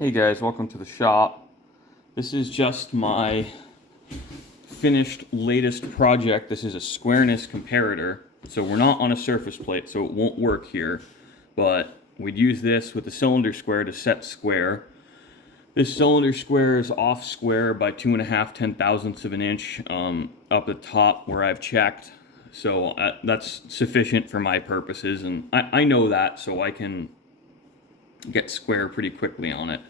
Hey guys, welcome to the shop. This is just my finished latest project. This is a Squareness comparator. So we're not on a surface plate, so it won't work here. But we'd use this with the cylinder square to set square. This cylinder square is off square by 2.5 ten-thousandths of an inch up the top where I've checked. So that's sufficient for my purposes, and I know that, so I can get square pretty quickly on it.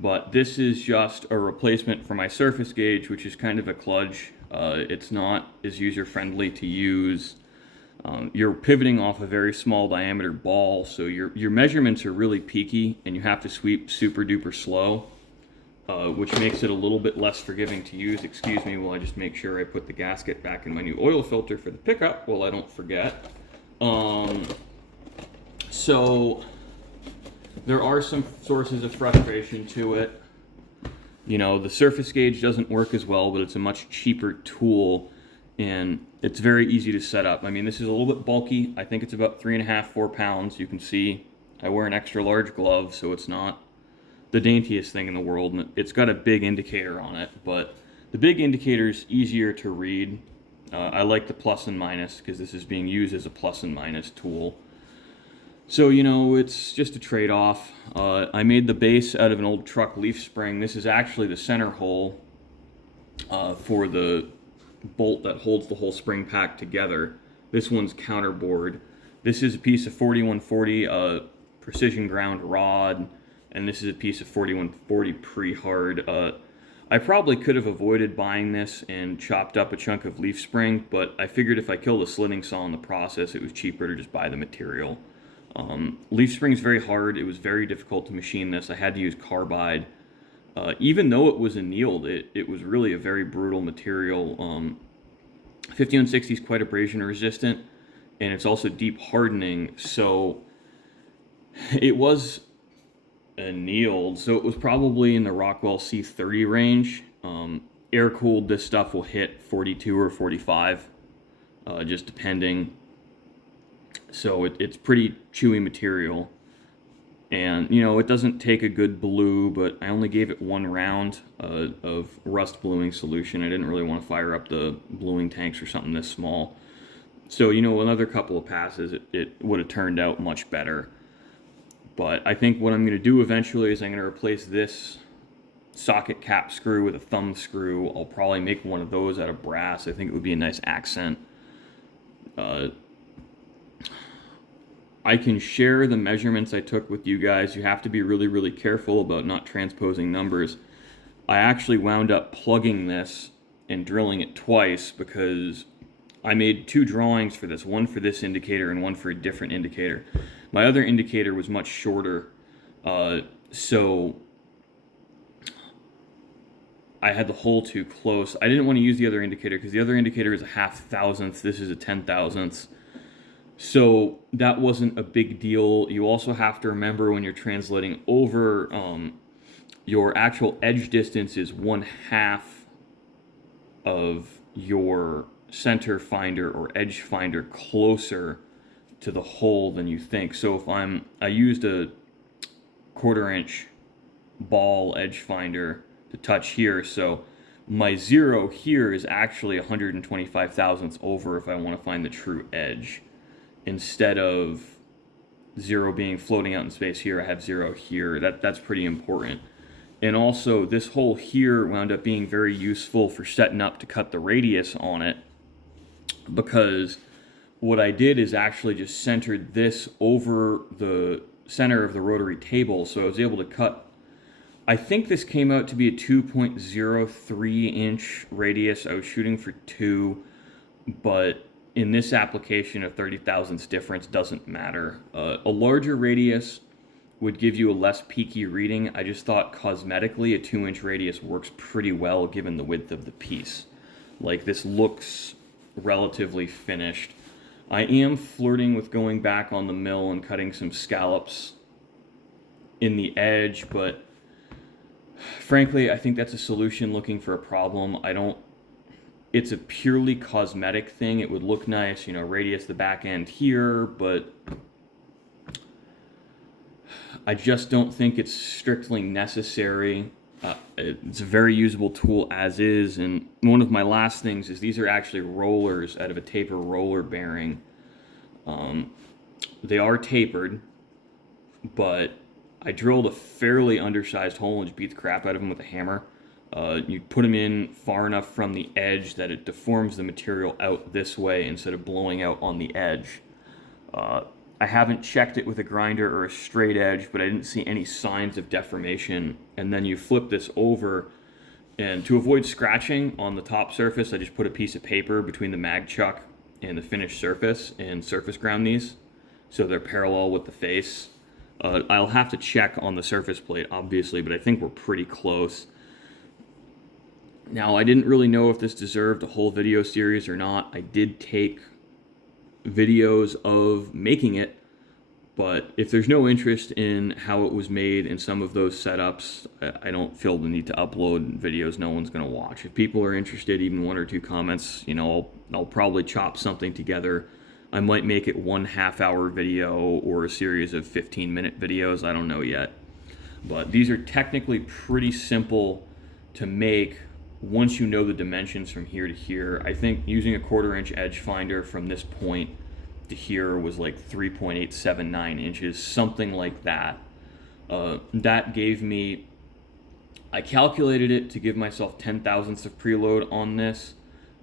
But this is just a replacement for my surface gauge, which is kind of a kludge. It's not as user-friendly to use. You're pivoting off a very small diameter ball, so your measurements are really peaky, and you have to sweep super duper slow, which makes it a little bit less forgiving to use. Excuse me while I just make sure I put the gasket back in my new oil filter for the pickup while I don't forget. So there are some sources of frustration to it. You know, the surface gauge doesn't work as well, but it's a much cheaper tool, and it's very easy to set up. I mean, this is a little bit bulky. I think it's about 3.5, 4 pounds. You can see I wear an extra large glove, so it's not the daintiest thing in the world, and it's got a big indicator on it, but the big indicator is easier to read. I like the plus and minus because this is being used as a plus and minus tool. So, you know, it's just a trade-off. I made the base out of an old truck leaf spring. This is actually the center hole for the bolt that holds the whole spring pack together. This one's counterbored. This is a piece of 4140 precision ground rod, and this is a piece of 4140 pre-hard. I probably could have avoided buying this and chopped up a chunk of leaf spring, but I figured if I killed a slitting saw in the process, it was cheaper to just buy the material. Leaf spring is very hard. It was very difficult to machine this. I had to use carbide. Even though it was annealed, it was really a very brutal material. 5160 is quite abrasion resistant, and it's also deep hardening. So it was annealed, so it was probably in the Rockwell C30 range. Air cooled, this stuff will hit 42 or 45, just depending. So it's pretty chewy material, and you know, it doesn't take a good blue, but I only gave it 1 round of rust bluing solution. I didn't really want to fire up the bluing tanks or something this small. So, you know, another couple of passes, it would have turned out much better. But I think what I'm going to do eventually is I'm going to replace this socket cap screw with a thumb screw. I'll probably make one of those out of brass. I think it would be a nice accent. I can share the measurements I took with you guys. You have to be really, really careful about not transposing numbers. I actually wound up plugging this and drilling it twice because I made 2 drawings for this, one for this indicator and one for a different indicator. My other indicator was much shorter, so I had the hole too close. I didn't want to use the other indicator because the other indicator is a 0.5 thousandth. This is a 10 thousandths. So that wasn't a big deal. You also have to remember when you're translating over, your actual edge distance is 1/2 of your center finder or edge finder closer to the hole than you think. So if I used a 1/4 inch ball edge finder to touch here, so my 0 here is actually 125 thousandths over if I want to find the true edge. Instead of 0 being floating out in space here, I have 0 here. That's pretty important. And also, this hole here wound up being very useful for setting up to cut the radius on it, because what I did is actually just centered this over the center of the rotary table, so I was able to cut, I think this came out to be a 2.03 inch radius. I was shooting for 2, but in this application, a 30 thousandths difference doesn't matter. A larger radius would give you a less peaky reading. I just thought cosmetically a 2-inch radius works pretty well given the width of the piece. Like, this looks relatively finished. I am flirting with going back on the mill and cutting some scallops in the edge, but frankly, I think that's a solution looking for a problem. It's a purely cosmetic thing. It would look nice, you know, radius the back end here, but I just don't think it's strictly necessary. It's a very usable tool as is, and one of my last things is these are actually rollers out of a taper roller bearing. They are tapered, but I drilled a fairly undersized hole and just beat the crap out of them with a hammer. You put them in far enough from the edge that it deforms the material out this way instead of blowing out on the edge. I haven't checked it with a grinder or a straight edge, but I didn't see any signs of deformation. And then you flip this over, and to avoid scratching on the top surface, I just put a piece of paper between the mag chuck and the finished surface and surface ground these so they're parallel with the face. I'll have to check on the surface plate, obviously, but I think we're pretty close. Now, I didn't really know if this deserved a whole video series or not. I did take videos of making it, but if there's no interest in how it was made in some of those setups, I don't feel the need to upload videos no one's going to watch. If people are interested, even 1 or 2 comments, you know, I'll probably chop something together. I might make it 1 half-hour video or a series of 15-minute videos. I don't know yet. But these are technically pretty simple to make once you know the dimensions from here to here. I think using a 1/4 inch edge finder from this point to here was like 3.879 inches, something like that. That gave me, I calculated it to give myself 10 thousandths of preload on this,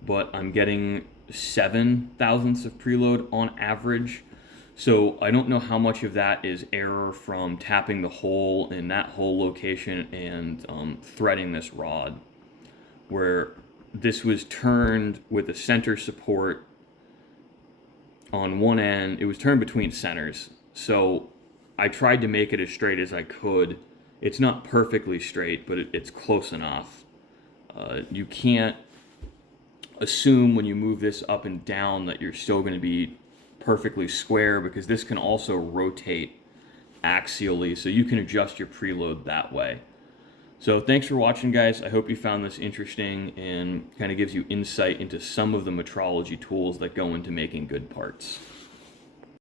but I'm getting 7 thousandths of preload on average. So I don't know how much of that is error from tapping the hole in that hole location and threading this rod, where this was turned with a center support on one end. It was turned between centers. So I tried to make it as straight as I could. It's not perfectly straight, but it's close enough. You can't assume when you move this up and down that you're still going to be perfectly square, because this can also rotate axially, so you can adjust your preload that way. So thanks for watching, guys. I hope you found this interesting and kind of gives you insight into some of the metrology tools that go into making good parts.